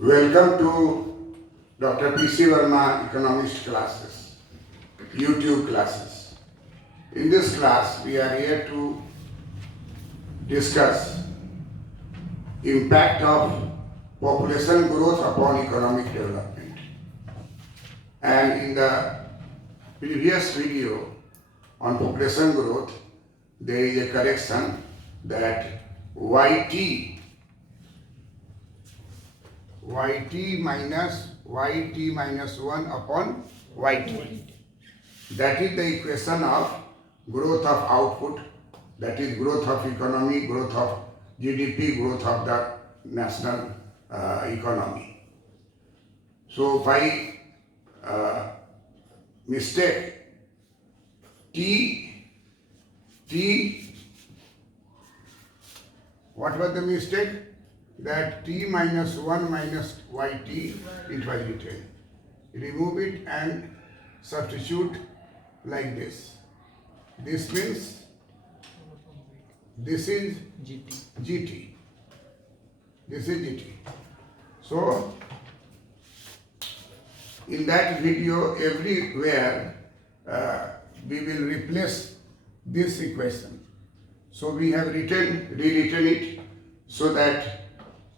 Welcome to Dr. P.C. Verma Economist classes, YouTube classes. In this class, we are here to discuss impact of population growth upon economic development. And in the previous video on population growth, there is a correction that YT minus 1 upon YT. That is the equation of growth of output, that is growth of economy, growth of GDP, growth of the national economy. So by mistake, what was the mistake? That T minus 1 minus YT, it was written. Remove it and substitute like this. This means this is GT. This is GT. So in that video, everywhere we will replace this equation. So we have rewritten it so that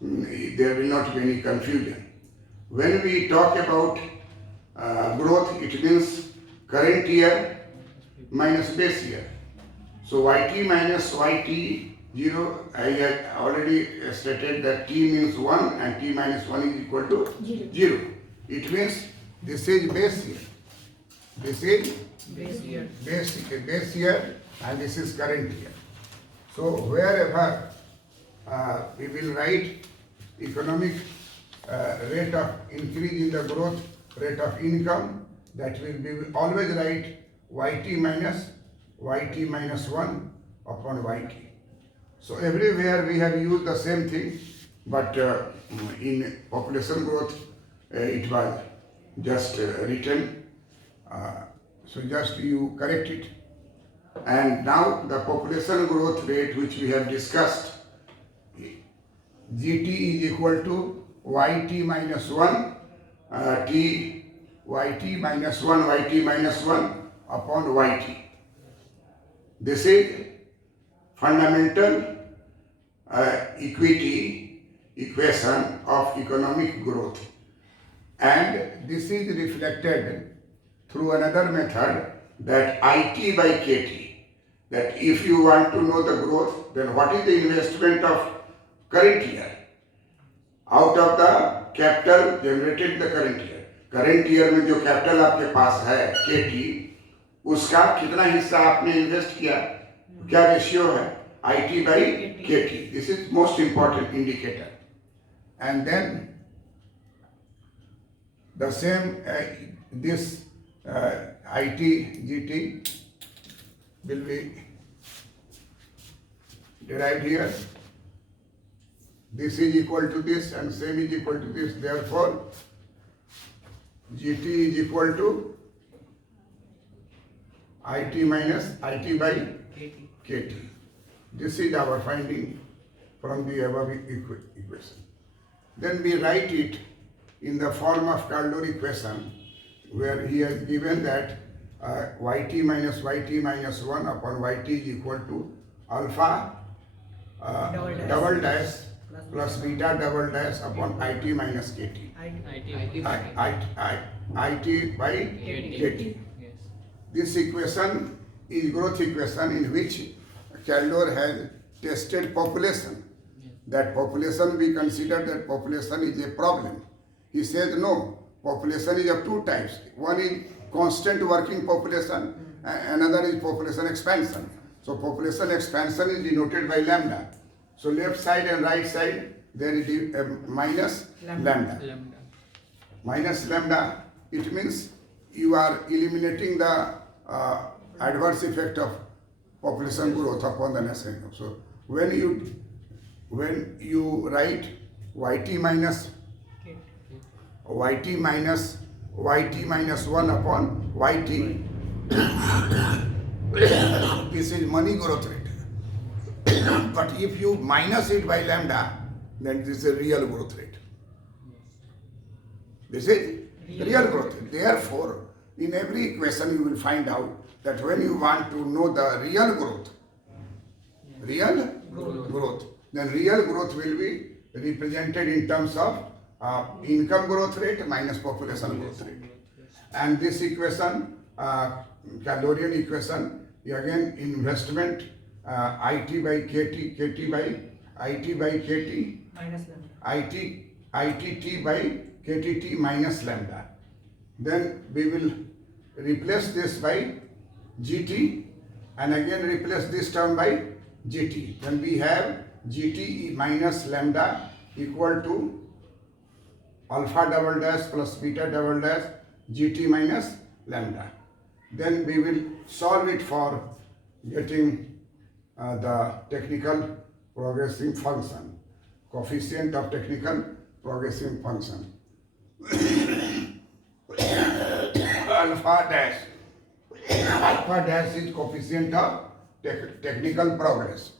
there will not be any confusion. When we talk about growth, it means current year minus base year. So YT minus YT 0, I had already stated that T means 1 and T minus 1 is equal to 0. It means this is base year. This is base year and this is current year. So wherever we will write economic rate of increase in the growth rate of income, that will be always write YT minus 1 upon YT. So everywhere we have used the same thing, but in population growth it was just written. So just you correct it. And now the population growth rate which we have discussed, GT is equal to YT minus 1, YT minus 1 upon YT. This is fundamental equity equation of economic growth. And this is reflected through another method, that IT by KT. That if you want to know the growth, then what is the investment of current year out of the capital generated in the current year. Current year में जो capital आपके पास है KT, उसका कितना हिस्सा आपने invest किया, क्या ratio है, IT by KT. This is most important indicator. And then the same this IT GT will be derived here. This is equal to this and same is equal to this. Therefore, GT is equal to IT minus IT by KT. This is our finding from the above equation. Then we write it in the form of Kaldor equation, where he has given that YT minus 1 upon YT is equal to alpha double dash plus beta double dash upon IT minus KT. IT by KT. This equation is growth equation in which Kaldor has tested population. That population, we consider that population is a problem. He said no, population is of two types. One is constant working population, another is population expansion. So population expansion is denoted by lambda. So left side and right side, there is minus lambda. Minus lambda, it means you are eliminating the adverse effect of population growth upon the national income. So when you write YT minus 1 upon YT, this is money growth rate. But if you minus it by lambda, then this is a real growth rate. This is real growth. Therefore, in every equation you will find out that when you want to know the real growth, then real growth will be represented in terms of income growth rate minus population growth rate. And this equation, Kaldorian equation, again investment IT by KT, KT by IT by KT, minus lambda. ITT by KTT minus lambda. Then we will replace this by GT and again replace this term by GT. Then we have GT minus lambda equal to alpha double dash plus beta double dash GT minus lambda. Then we will solve it for getting the technical progressive function, coefficient of technical progressive function. Alpha dash is coefficient of technical progress,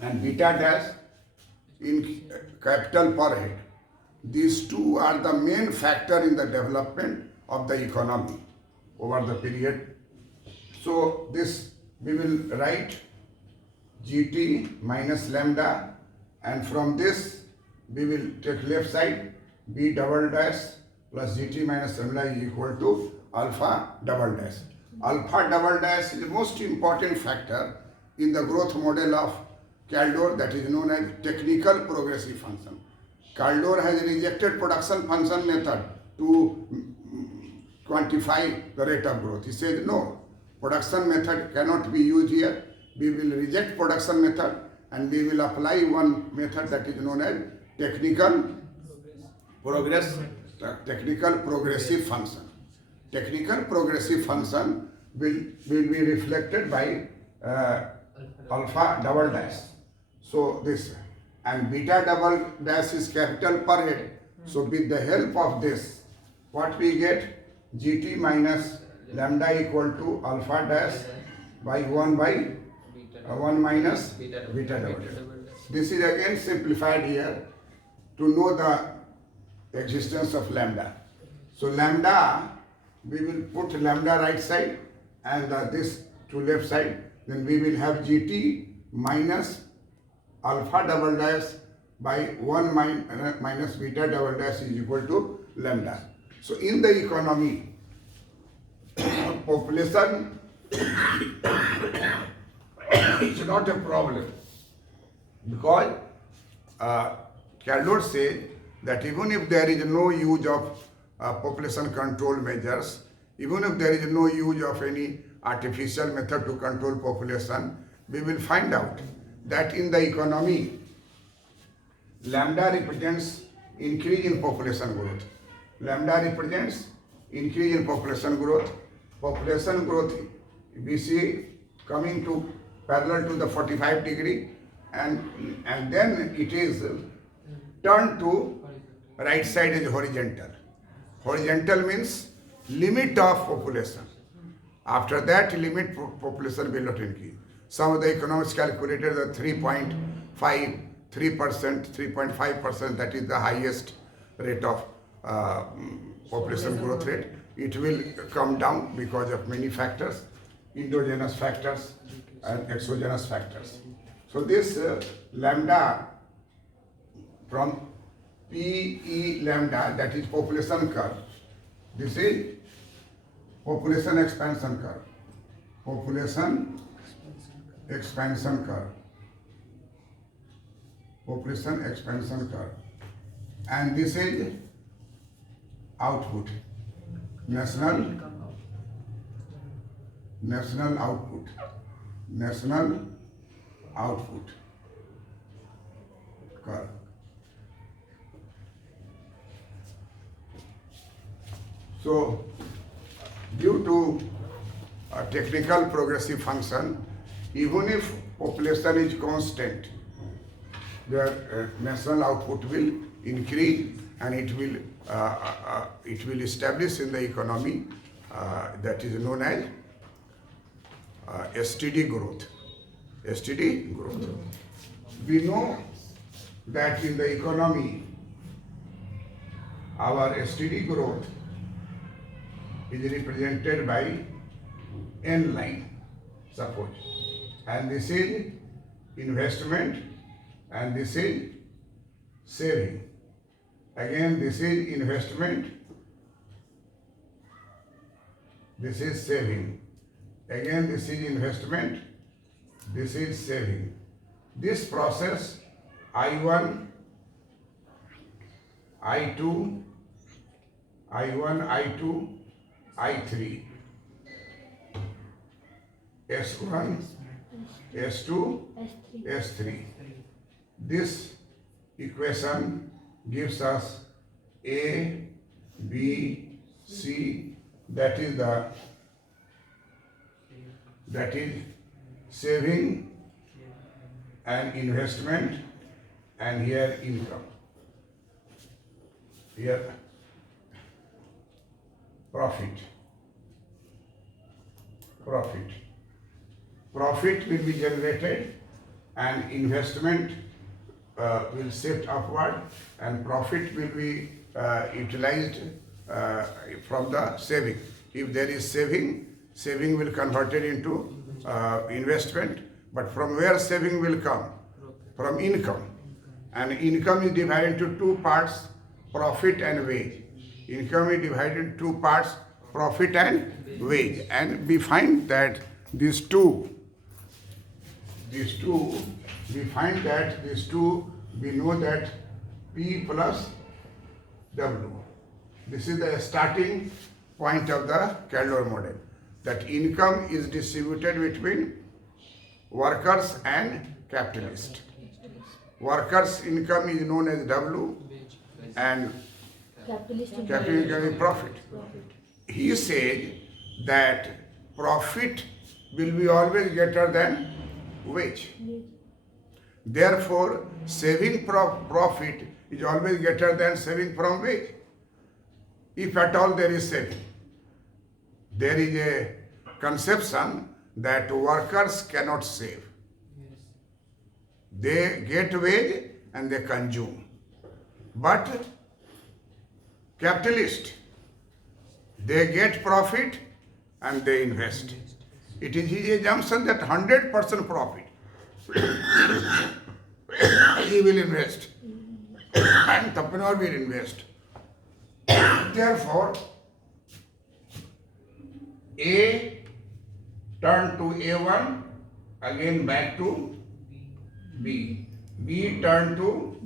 and beta dash in capital per head. These two are the main factor in the development of the economy over the period. So this we will write GT minus lambda, and from this we will take left side B double dash plus GT minus lambda is equal to alpha double dash. Alpha double dash is the most important factor in the growth model of Kaldor, that is known as technical progressive function. Kaldor has rejected production function method to quantify the rate of growth. He said no, production method cannot be used here. We will reject production method and we will apply one method that is known as technical progressive function. Technical progressive function will be reflected by alpha double dash. So this, and beta double dash is capital per head. So with the help of this, what we get, GT minus lambda equal to alpha dash by 1 minus beta double dash. This is again simplified here to know the existence of lambda. So lambda, we will put lambda right side and this to left side. Then we will have GT minus alpha double dash by 1 minus beta double dash is equal to lambda. So in the economy, population is not a problem, because Kaldor says that even if there is no use of population control measures, even if there is no use of any artificial method to control population, we will find out that in the economy, lambda represents increase in population growth. Lambda represents increase in population growth. Population growth we see coming to parallel to the 45 degree, and then it is turned to right side is horizontal. Horizontal means limit of population. After that limit, population will not increase. Some of the economists calculated that 3.5%, 3.5%, that is the highest rate of population growth rate. It will come down because of many factors, endogenous factors and exogenous factors. So this lambda from PE lambda, that is population curve. This is population expansion curve. Population expansion curve. Population expansion curve. And this is output. National output. National output curve. So, due to a technical progressive function, even if population is constant, the national output will increase and it will establish in the economy that is known as STD growth. STD growth. We know that in the economy, our steady growth is represented by N line, suppose, and this is investment and this is saving. Again, this is investment, this is saving. Again, this is investment, this is saving. This process I1, I2, I1, I2, I3, S1, S2, S3. This equation gives us A, B, C, that is saving and investment, and here income. Here profit will be generated and investment will shift upward and profit will be utilized from the saving. If there is saving will convert it into investment, but from where saving will come? From income. And income is divided into two parts, profit and wage. Income is divided into two parts, profit and wage. And we find that these two, we know that P plus W. This is the starting point of the Kaldor model, that income is distributed between workers and capitalists. Workers' income is known as W and capitalist income is profit. He said that profit will be always greater than wage. Therefore, saving profit is always greater than saving from wage. If at all there is saving. There is a conception that workers cannot save. They get wage and they consume. But capitalists, they get profit and they invest. It is his assumption that 100% profit he will invest and entrepreneur will invest. Therefore, A turn to A1, again back to B. B turn to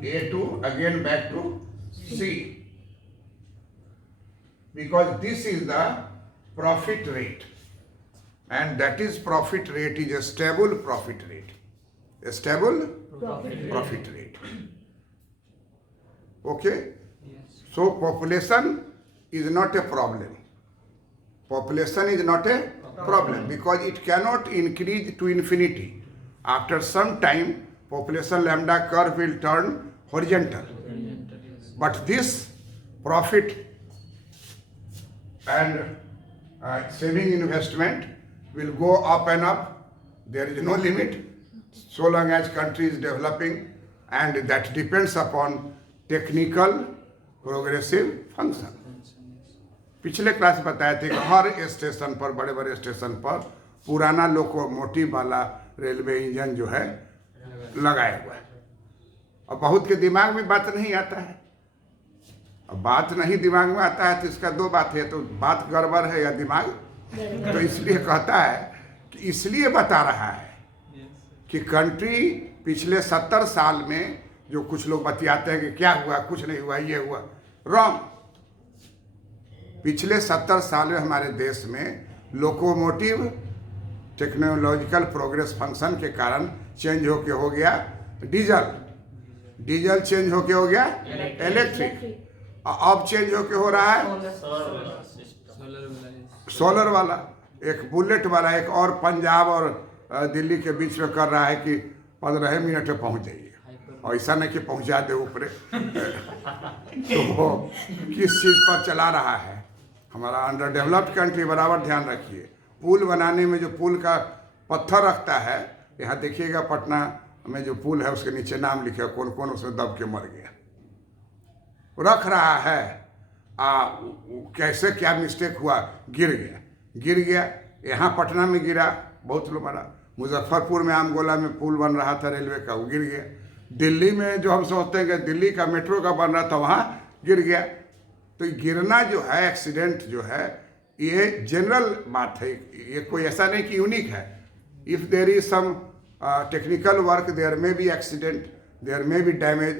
A2, again back to C. Because this is the profit rate. And that is profit rate is a stable profit rate. A stable profit rate. Okay? So population is not a problem. Population is not a problem because it cannot increase to infinity. After some time, population lambda curve will turn horizontal. But this profit and saving investment will go up and up. There is no limit so long as country is developing, and that depends upon technical progressive function. पिछले class बताए थे कि हर station पर, बड़े बड़े station पर पुराना locomotive वाला रेलवे इंजन जो है लगाया हुआ है। और बहुत के दिमाग में बात नहीं आता है। अब बात नहीं दिमाग में आता है तो इसका दो बात है, तो बात गड़बड़ है या दिमाग, तो इसलिए कहता है कि इसलिए बता रहा है कि कंट्री पिछले 70 साल में जो कुछ लोग बतियाते हैं कि क्या हुआ, कुछ नहीं हुआ, ये हुआ, रॉन्ग। पिछले 70 साल में हमारे देश में लोकोमोटिव टेक्नोलॉजिकल प्रोग्रेस फंक्शन के कारण चेंज होके हो गया डीजल चेंज होके हो गया इलेक्ट्रिक, अब चेंज होके हो रहा है सोलर वाला, एक बुलेट वाला, एक और पंजाब और दिल्ली के बीच में कर रहा है कि 15 मिनट में पहुंच जाइए, और ऐसा नहीं कि पहुंचा दे ऊपर। तो वो किस चीज़ पर चला रहा है? हमारा अंडर डेवलप्ड कंट्री, बराबर ध्यान रखिए। पुल बनाने में जो पुल का पत्थर रखता है, यहाँ देखिएगा पटना में जो पुल है उसके नीचे नाम लिखा, कौन कौन उसमें दब के मर गया। रख रहा है, कैसे क्या मिस्टेक हुआ, गिर गया। यहाँ पटना में गिरा, बहुत लोग मरा। मुजफ्फरपुर में आमगोला में पुल बन रहा था रेलवे का, वो गिर गया। दिल्ली में जो हम सोचते हैं कि दिल्ली का मेट्रो का बन रहा था, वहाँ गिर गया। तो गिरना जो है, एक्सीडेंट जो है, ये जनरल बात है, ये कोई ऐसा नहीं कि यूनिक है। If there is some technical work, there may be accident, there may be damage,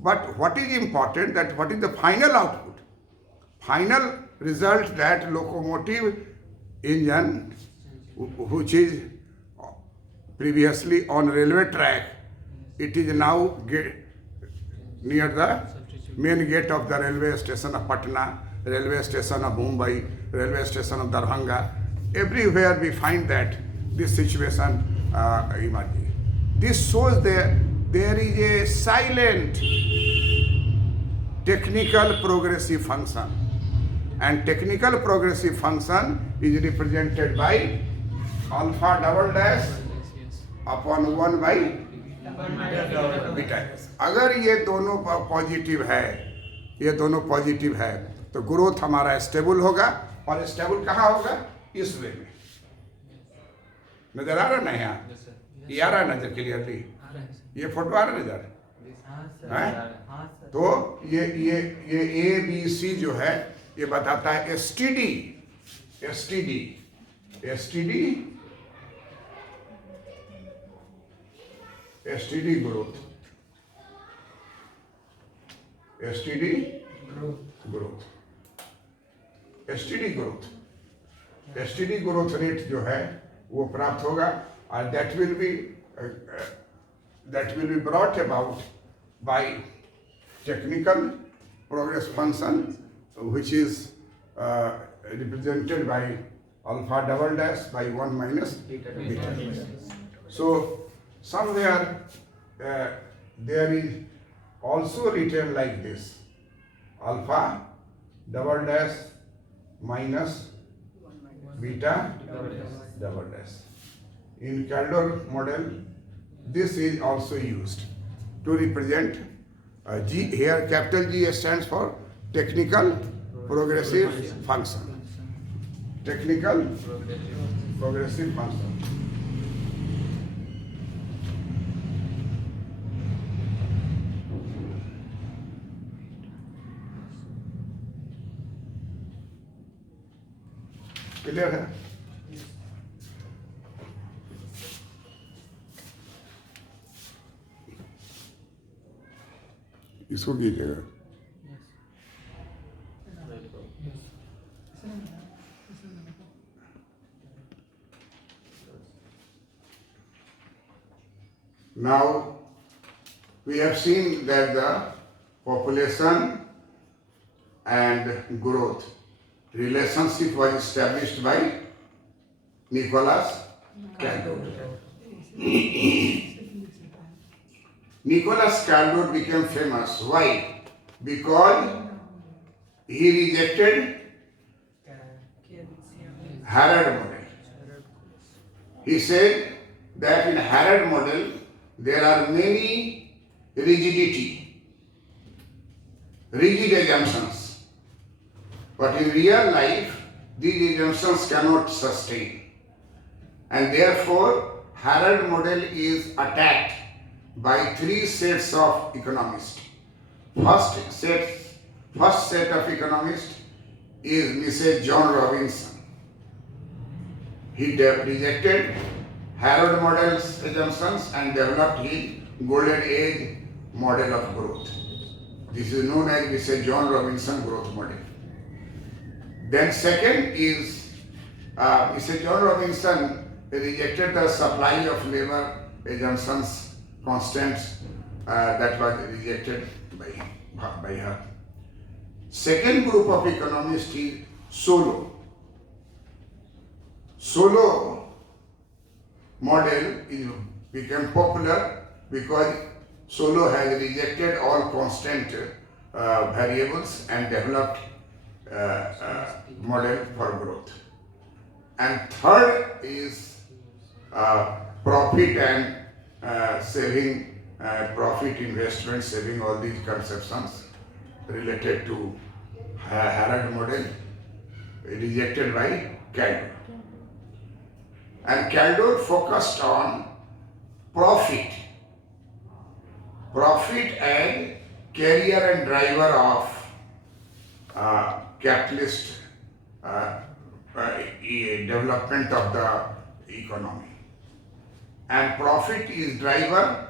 but what is important, that what is the final output, final result, that locomotive engine which is previously on railway track, it is now near the main gate of the railway station of Patna, railway station of Mumbai, railway station of Darbhanga. Everywhere we find that this situation emerging. This shows there is a silent technical progressive function, and technical progressive function is represented by alpha double dash upon 1 by beta. अगर ये दोनों positive है, ये दोनों positive है, तो growth हमारा stable होगा। और स्टेबल कहाँ होगा? इस वे में। नजर आ रहा ना यहाँ? ये आ रहा है नजर क्लियरली? ये फोटो आ रहा है नजर? तो ये ए बी सी जो है, ये बताता है STD growth, STD growth rate जो है वो प्राप्त होगा, और that will be brought about by technical progress function, which is represented by alpha double dash by 1 minus beta. So somewhere there is also written like this: alpha double dash minus beta double dash. In Kaldor model, this is also used to represent G. Here capital G stands for technical progressive function. Technical progressive function. Clear है? इसको कीजिएगा। Now we have seen that the population and growth relationship was established by Nicholas Kaldor. Nicholas Kaldor became famous. Why? Because he rejected Harrod model. He said that in Harrod model there are many rigid assumptions, but in real life these assumptions cannot sustain, and therefore Harrod model is attacked by three sets of economists. First set of economists is Mr. John Robinson. He rejected Harrod model's assumptions and developed his golden age model of growth. This is known as Mr. John Robinson growth model. Then second is Mr. John Robinson rejected the supply of labor assumptions, constants that was rejected by her. Second group of economists is Solow. Solow model became popular because Solow has rejected all constant variables and developed model for growth. And third is profit and saving, profit investment, saving, all these conceptions related to Harrod model rejected by Kaldor. And Kaldor focused on profit and carrier and driver of capitalist development of the economy. And profit is driver,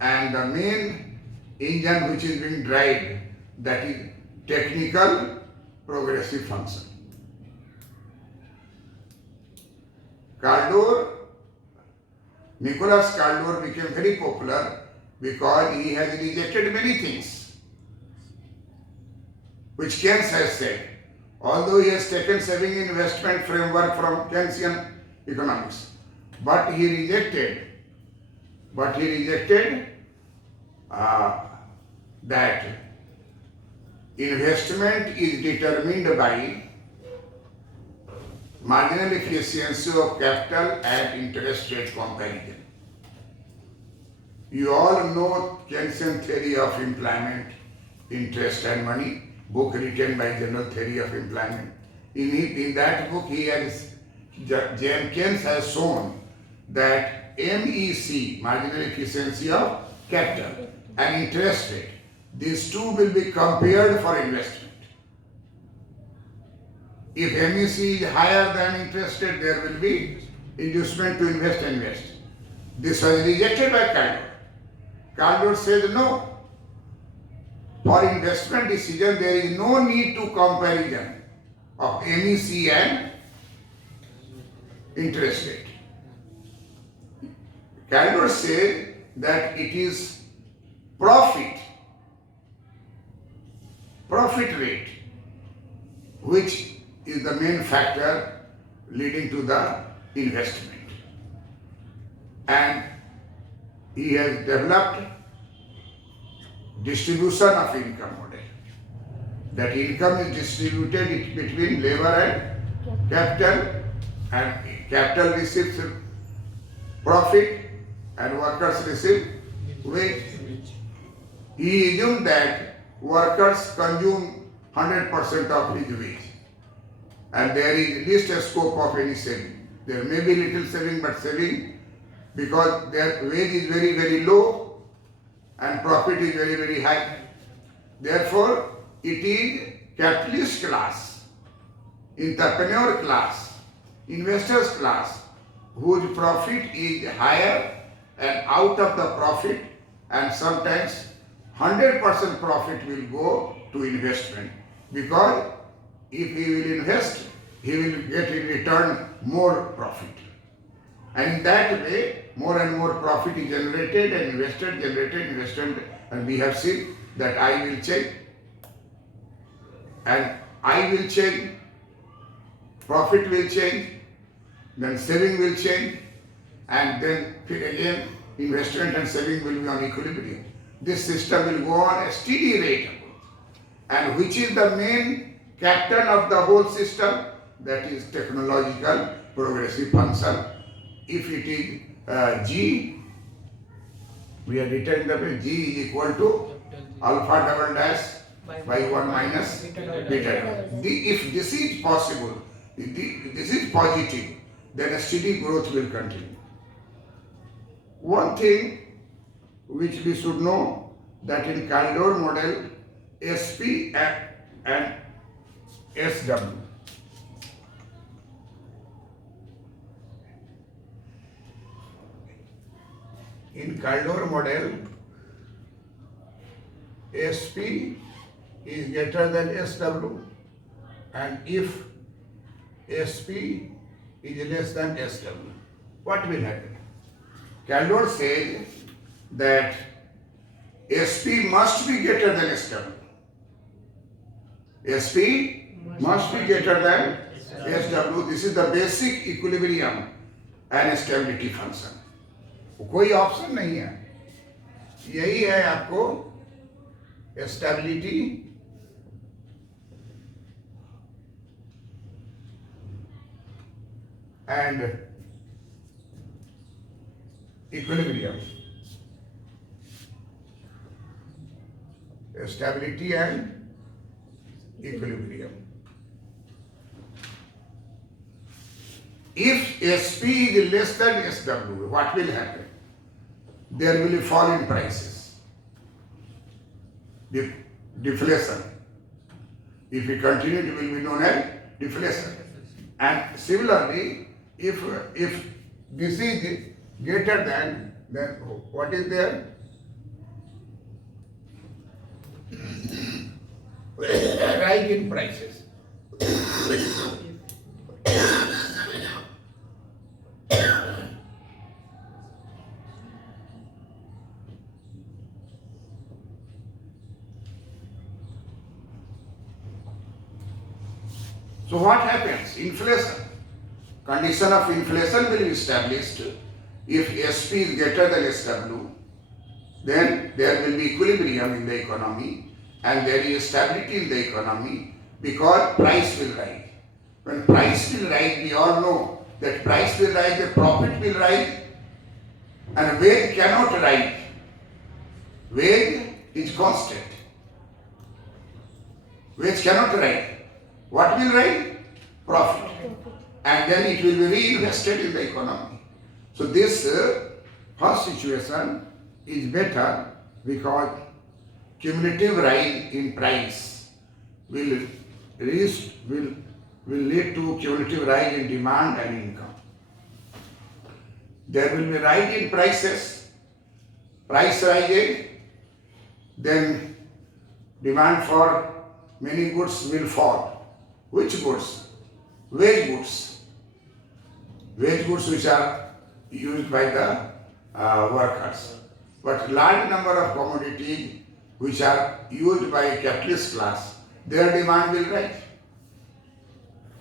and the main engine which is being driven, that is technical progressive function. Nicholas Kaldor became very popular because he has rejected many things which Keynes has said. Although he has taken saving investment framework from Keynesian economics, but he rejected that investment is determined by marginal efficiency of capital and interest rate comparison. You all know Keynesian theory of employment, interest and money, book written by General Theory of Employment. In that book, Keynes has shown that MEC, marginal efficiency of capital, and interest rate, these two will be compared for investment. If MEC is higher than interest rate, there will be inducement to invest. This was rejected by Kaldor. Kaldor said no. For investment decision, there is no need to comparison of MEC and interest rate. Kaldor said that it is profit rate, which is the main factor leading to the investment. And he has developed distribution of income model. That income is distributed between labor and capital receives profit and workers receive wage. He assumed that workers consume 100% of his wage, and there is least a scope of any saving. There may be little saving, but saving, because their wage is very, very low and profit is very, very high. Therefore, it is capitalist class, entrepreneur class, investors class, whose profit is higher, and out of the profit, and sometimes 100% profit will go to investment, because if he will invest, he will get in return more profit. And in that way, more and more profit is generated and invested, and we have seen that I will change, and I will change, profit will change, then saving will change, and then again investment and saving will be on equilibrium. This system will go on a steady rate, and which is the main captain of the whole system? That is technological progressive function. If it is G, we have written that G is equal to alpha double dash by 1 minus beta. If this is possible, if this is positive, then a steady growth will continue. One thing which we should know, that in Kaldor model, SP and SW. In Kaldor model, SP is greater than SW, and if SP is less than SW, what will happen? Kaldor says that SP must be greater than SW. SP must be greater than SW. This is the basic equilibrium and stability function. कोई option नहीं है, यही है आपको stability and equilibrium. stability and equilibrium. If SP is less than SW, what will happen? There will be fall in prices, deflation. If we continue, it will be known as deflation. And similarly, if this is greater than, then what is there? Rise in prices. So what happens? Inflation. Condition of inflation will be established if SP is greater than SW, then there will be equilibrium in the economy and there is stability in the economy because price will rise. When price will rise, we all know that price will rise, the profit will rise, and wage cannot rise. Wage is constant. Wage cannot rise. What will rise? Profit. And then it will be reinvested in the economy. So this first situation is better because cumulative rise in price will lead to cumulative rise in demand and income. There will be rise in prices, price rises, then demand for many goods will fall. Which goods? Wage goods. Wage goods which are used by the workers. But large number of commodities which are used by capitalist class, their demand will rise.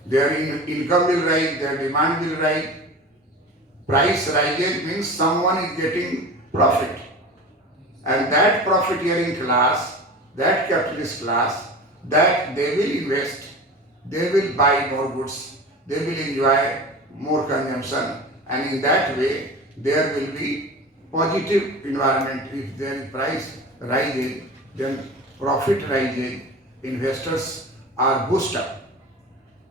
Their income will rise, their demand will rise. Price rises means someone is getting profit. And that profiteering class, that capitalist class, that they will invest, they will buy more goods, they will enjoy more consumption, and in that way there will be positive environment. If there is price rising, then profit rises, investors are boosted up.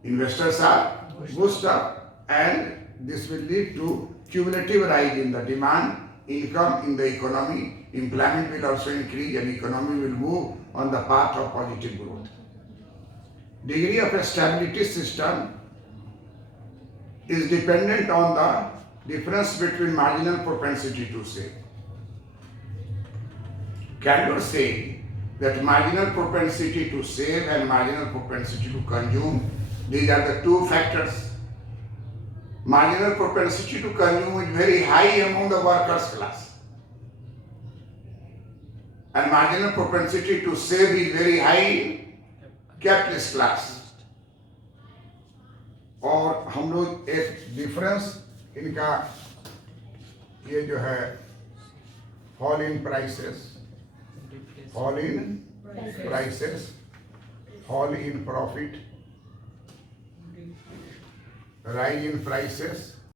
Investors are boosted up, and this will lead to cumulative rise in the demand, income in the economy, employment will also increase, and economy will move on the path of positive growth. Degree of a stability system is dependent on the difference between marginal propensity to save. Kaldor said that marginal propensity to save and marginal propensity to consume, these are the two factors. Marginal propensity to consume is very high among the workers' class, and marginal propensity to save is very high in capitalist class. और हम लोग एक difference इनका ये जो है fall in prices, fall in prices, fall in profit, rise in prices,